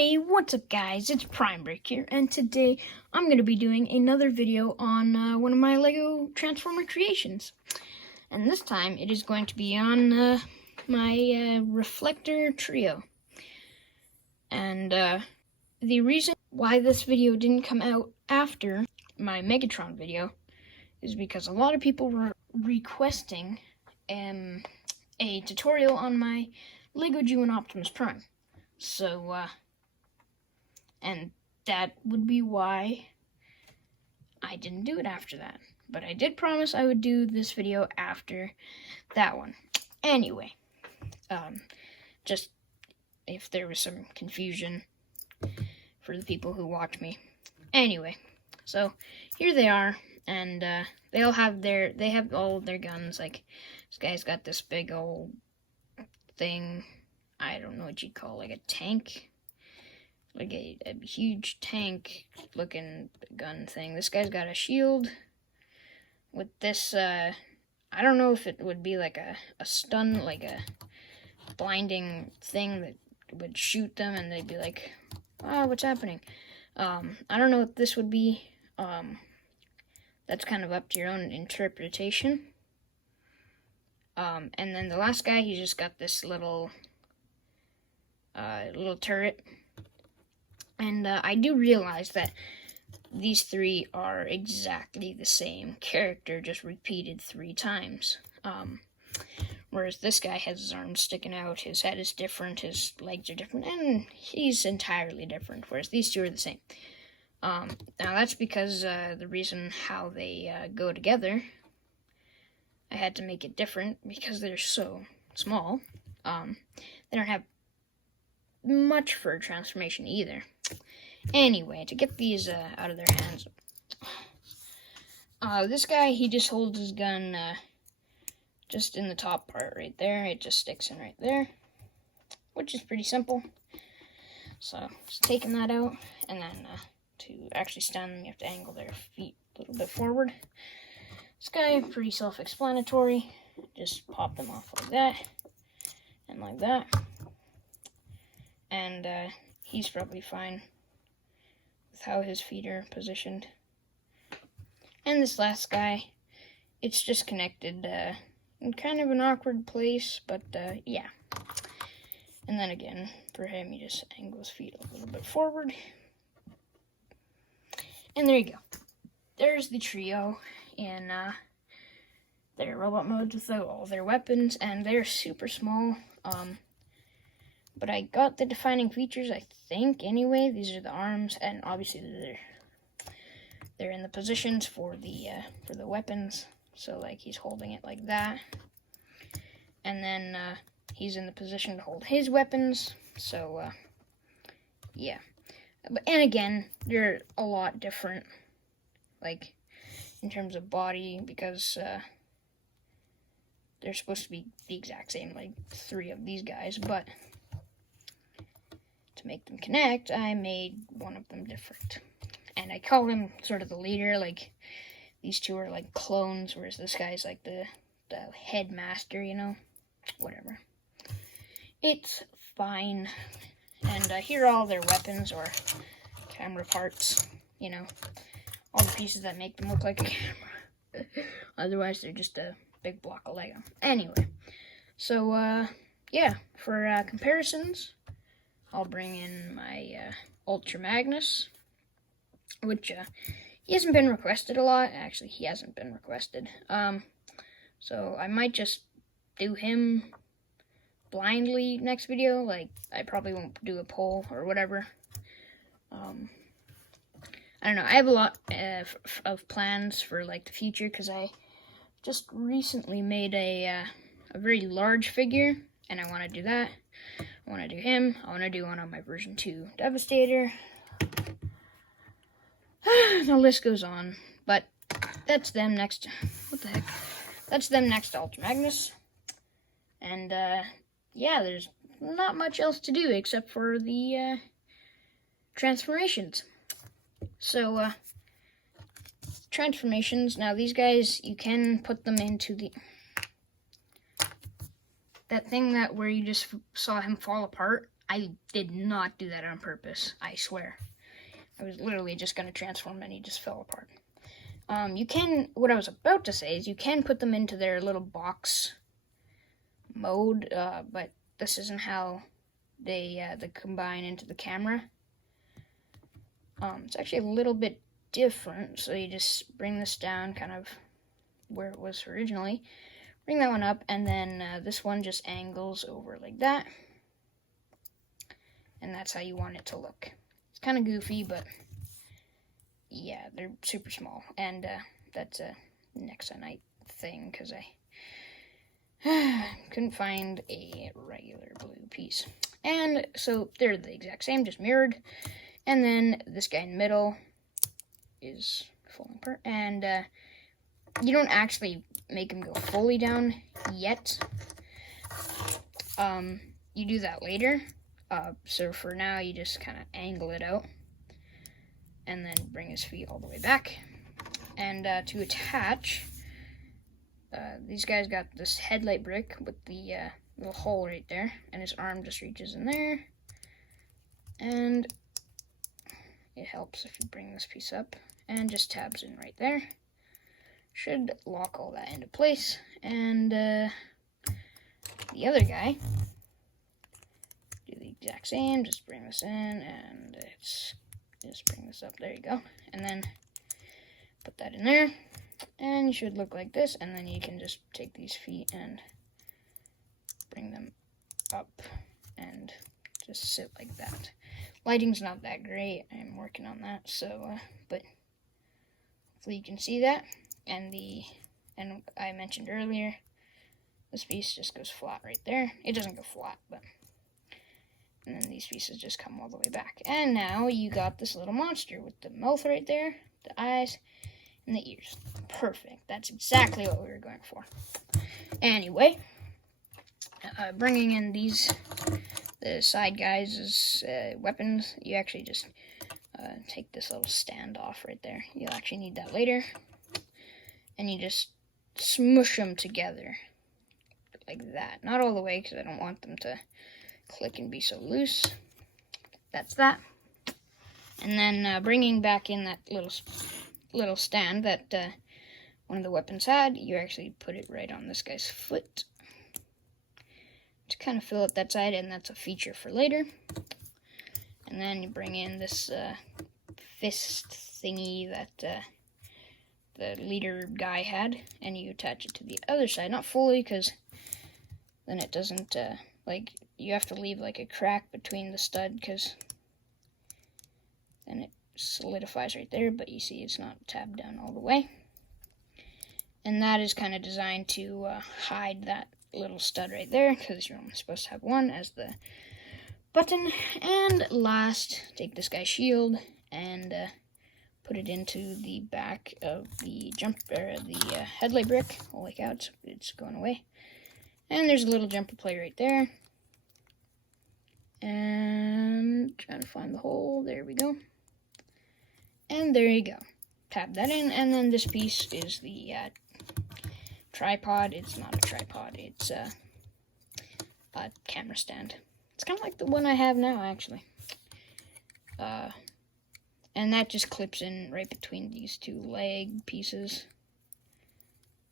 Hey, what's up guys, it's Prime Break here, and today I'm going to be doing another video on one of my Lego Transformer creations. And this time it is going to be on my Reflector trio. And the reason why this video didn't come out after my Megatron video is because a lot of people were requesting a tutorial on my Lego G1 Optimus Prime. So, and that would be why I didn't do it after that. But I did promise I would do this video after that one. Anyway, just if there was some confusion for the people who watch me. Anyway, so here they are, and they have all of their guns. Like, this guy's got this big old thing, I don't know what you'd call, like a tank. Like a huge tank looking gun thing. This guy's got a shield with this, I don't know if it would be like a stun, like a blinding thing that would shoot them and they'd be like, oh, what's happening? I don't know what this would be. That's kind of up to your own interpretation. And then the last guy, he's just got this little turret. And I do realize that these three are exactly the same character, just repeated 3 times. Whereas this guy has his arms sticking out, his head is different, his legs are different, and he's entirely different, whereas these two are the same. Now that's because the reason how they go together, I had to make it different because they're so small. They don't have much for a transformation either. Anyway, to get these out of their hands, this guy, he just holds his gun just in the top part right there. It just sticks in right there, which is pretty simple. So, just taking that out, and then to actually stand them, you have to angle their feet a little bit forward. This guy, pretty self-explanatory. Just pop them off like that, and like that. And he's probably fine with how his feet are positioned. And this last guy, it's just connected in kind of an awkward place, but yeah. And then again, for him, you just angle his feet a little bit forward. And there you go. There's the trio in their robot modes with all their weapons, and they're super small. But I got the defining features, I think, anyway. These are the arms, and obviously they're in the positions for the weapons. So, like, he's holding it like that. And then he's in the position to hold his weapons. So, yeah. And again, they're a lot different, like, in terms of body, because they're supposed to be the exact same, like 3 of these guys, but to make them connect, I made one of them different. And I call him sort of the leader, like, these two are like clones, whereas this guy's like the headmaster, you know? Whatever. It's fine. And here are all their weapons, or camera parts, you know? All the pieces that make them look like a camera. Otherwise, they're just a big block of Lego. Anyway, so, yeah, for comparisons, I'll bring in my Ultra Magnus, which he hasn't been requested a lot. Actually, he hasn't been requested. So I might just do him blindly next video. Like, I probably won't do a poll or whatever. I don't know. I have a lot of plans for, like, the future, because I just recently made a very large figure, and I want to do that. I want to do him. I want to do one on my version 2 Devastator. The list goes on. But that's them next. What the heck? That's them next to Ultra Magnus. And, yeah, there's not much else to do except for the transformations. So, transformations. Now, these guys, you can put them into that thing where you just saw him fall apart. I did not do that on purpose, I swear. I was literally just going to transform and he just fell apart. You can, what I was about to say is you can put them into their little box mode, but this isn't how they combine into the camera. It's actually a little bit different, so you just bring this down kind of where it was originally, bring that one up, and then this one just angles over like that, and that's how you want it to look. It's kind of goofy, but yeah, they're super small, and that's a Nexonite thing, because I couldn't find a regular blue piece. And so they're the exact same, just mirrored. And then this guy in the middle is falling apart. And you don't actually make him go fully down yet. You do that later. So for now, you just kind of angle it out. And then bring his feet all the way back. And to attach, these guys got this headlight brick with the little hole right there. And his arm just reaches in there. And it helps if you bring this piece up. And just tabs in right there. Should lock all that into place. And the other guy, do the exact same. Just bring this in and just bring this up. There you go. And then put that in there. And you should look like this. And then you can just take these feet and bring them up and just sit like that. Lighting's not that great. I'm working on that. So, but hopefully you can see that. And I mentioned earlier, this piece just goes flat right there. It doesn't go flat, but, and then these pieces just come all the way back. And now you got this little monster with the mouth right there, the eyes, and the ears. Perfect. That's exactly what we were going for. Anyway, bringing in the side guys as weapons, you actually just take this little stand off right there. You'll actually need that later. And you just smush them together like that. Not all the way, because I don't want them to click and be so loose. That's that. And then bringing back in that little stand that one of the weapons had, you actually put it right on this guy's foot to kind of fill up that side, and that's a feature for later. And then you bring in this fist thingy that the leader guy had, and you attach it to the other side. Not fully, because then it doesn't, like, you have to leave, like, a crack between the stud, because then it solidifies right there, but you see it's not tabbed down all the way. And that is kind of designed to hide that little stud right there, because you're only supposed to have one as the button. And last, take this guy's shield and put it into the back of the headlight brick. Holy cow, it's going away. And there's a little jumper plate right there. And trying to find the hole. There we go. And there you go. Tab that in, and then this piece is the tripod. It's not a tripod. It's a camera stand. It's kind of like the one I have now, actually. And that just clips in right between these two leg pieces.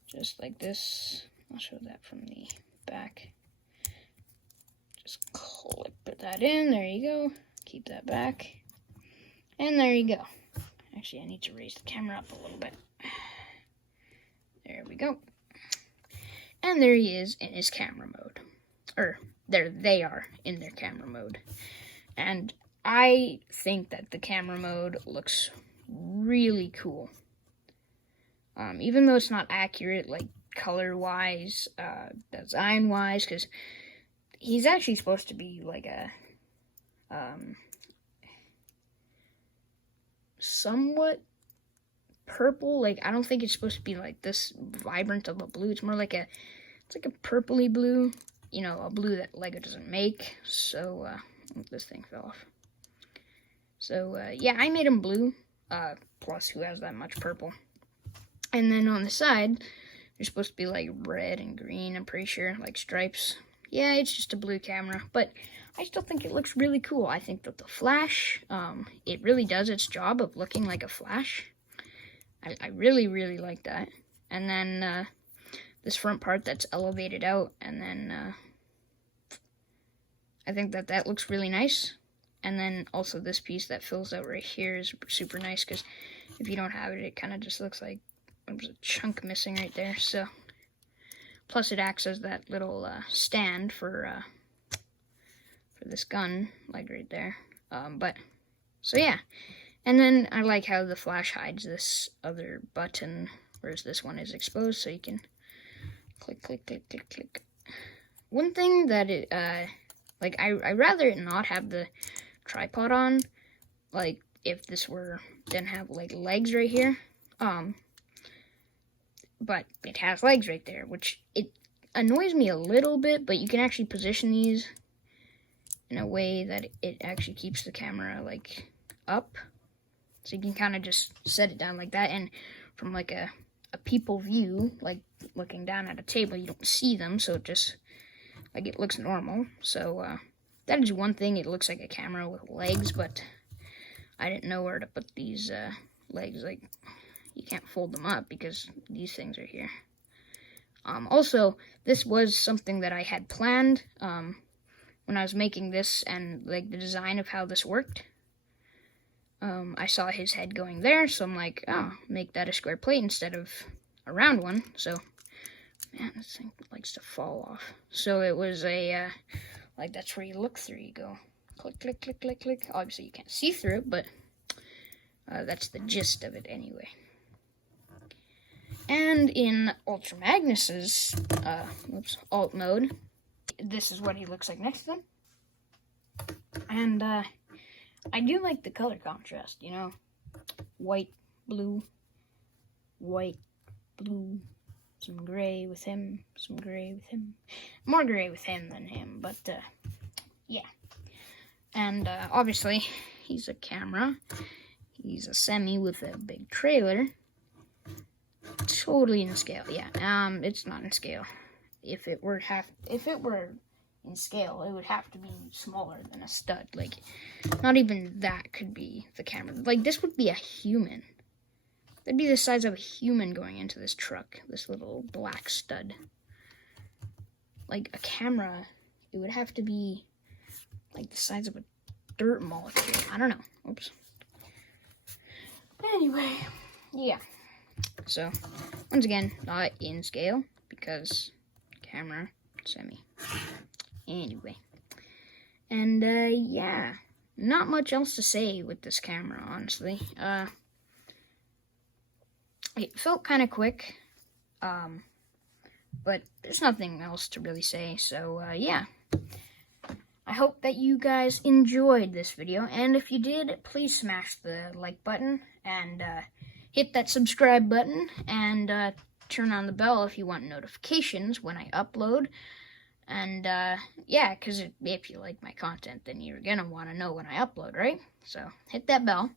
Just like this. I'll show that from the back. Just clip that in. There you go. Keep that back. And there you go. Actually, I need to raise the camera up a little bit. There we go. And there he is in his camera mode. Or, there they are in their camera mode. And I think that the camera mode looks really cool. Even though it's not accurate, like, color-wise, design-wise, because he's actually supposed to be, like, a, somewhat purple. Like, I don't think it's supposed to be, like, this vibrant of a blue. It's more like it's like a purpley blue. You know, a blue that Lego doesn't make. So, this thing fell off. So, yeah, I made him blue, plus who has that much purple. And then on the side, they're supposed to be, like, red and green, I'm pretty sure, like stripes. yeah, it's just a blue camera, but I still think it looks really cool. I think that the flash, it really does its job of looking like a flash. I really, really like that. And then this front part that's elevated out, and then I think that that looks really nice. And then also this piece that fills out right here is super nice, because if you don't have it, it kind of just looks like there's a chunk missing right there. So, plus it acts as that little stand for this gun, like right there. So yeah. And then I like how the flash hides this other button, whereas this one is exposed, so you can click, click, click, click, click. One thing that it, like, I rather it not have the tripod on, like, if this were, didn't have, like, legs right here, but it has legs right there, which it annoys me a little bit, but you can actually position these in a way that it actually keeps the camera, like, up. So you can kind of just set it down like that, and from like a people view, like looking down at a table, you don't see them, so it just, like, it looks normal. So that is one thing, it looks like a camera with legs, but I didn't know where to put these legs. Like, you can't fold them up because these things are here. Also, this was something that I had planned when I was making this, and like the design of how this worked. I saw his head going there, so I'm like, oh, make that a square plate instead of a round one. So, man, this thing likes to fall off. So it was a, like, that's where you look through. You go, click, click, click, click, click. Obviously, you can't see through it, but that's the gist of it anyway. And in Ultra Magnus's, alt mode, this is what he looks like next to them. And, I do like the color contrast, you know, white, blue, some gray with him, some gray with him, more gray with him than him, but, yeah. And, obviously, he's a camera, he's a semi with a big trailer, totally in scale, yeah, it's not in scale. If it were in scale, it would have to be smaller than a stud. Like, not even that could be the camera. Like, this would be a human. That'd be the size of a human going into this truck, this little black stud. Like, a camera, it would have to be like the size of a dirt molecule. I don't know. Oops. Anyway, yeah. So, once again, not in scale, because camera, semi. Anyway, and yeah, not much else to say with this camera, honestly. It felt kind of quick, but there's nothing else to really say. So yeah, I hope that you guys enjoyed this video, and if you did, please smash the like button and hit that subscribe button, and turn on the bell if you want notifications when I upload. And, yeah, because if you like my content, then you're going to want to know when I upload, right? So, hit that bell.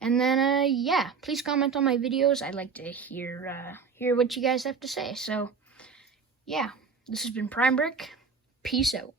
And then, yeah, please comment on my videos. I'd like to hear what you guys have to say. So, yeah, this has been Prime Brick. Peace out.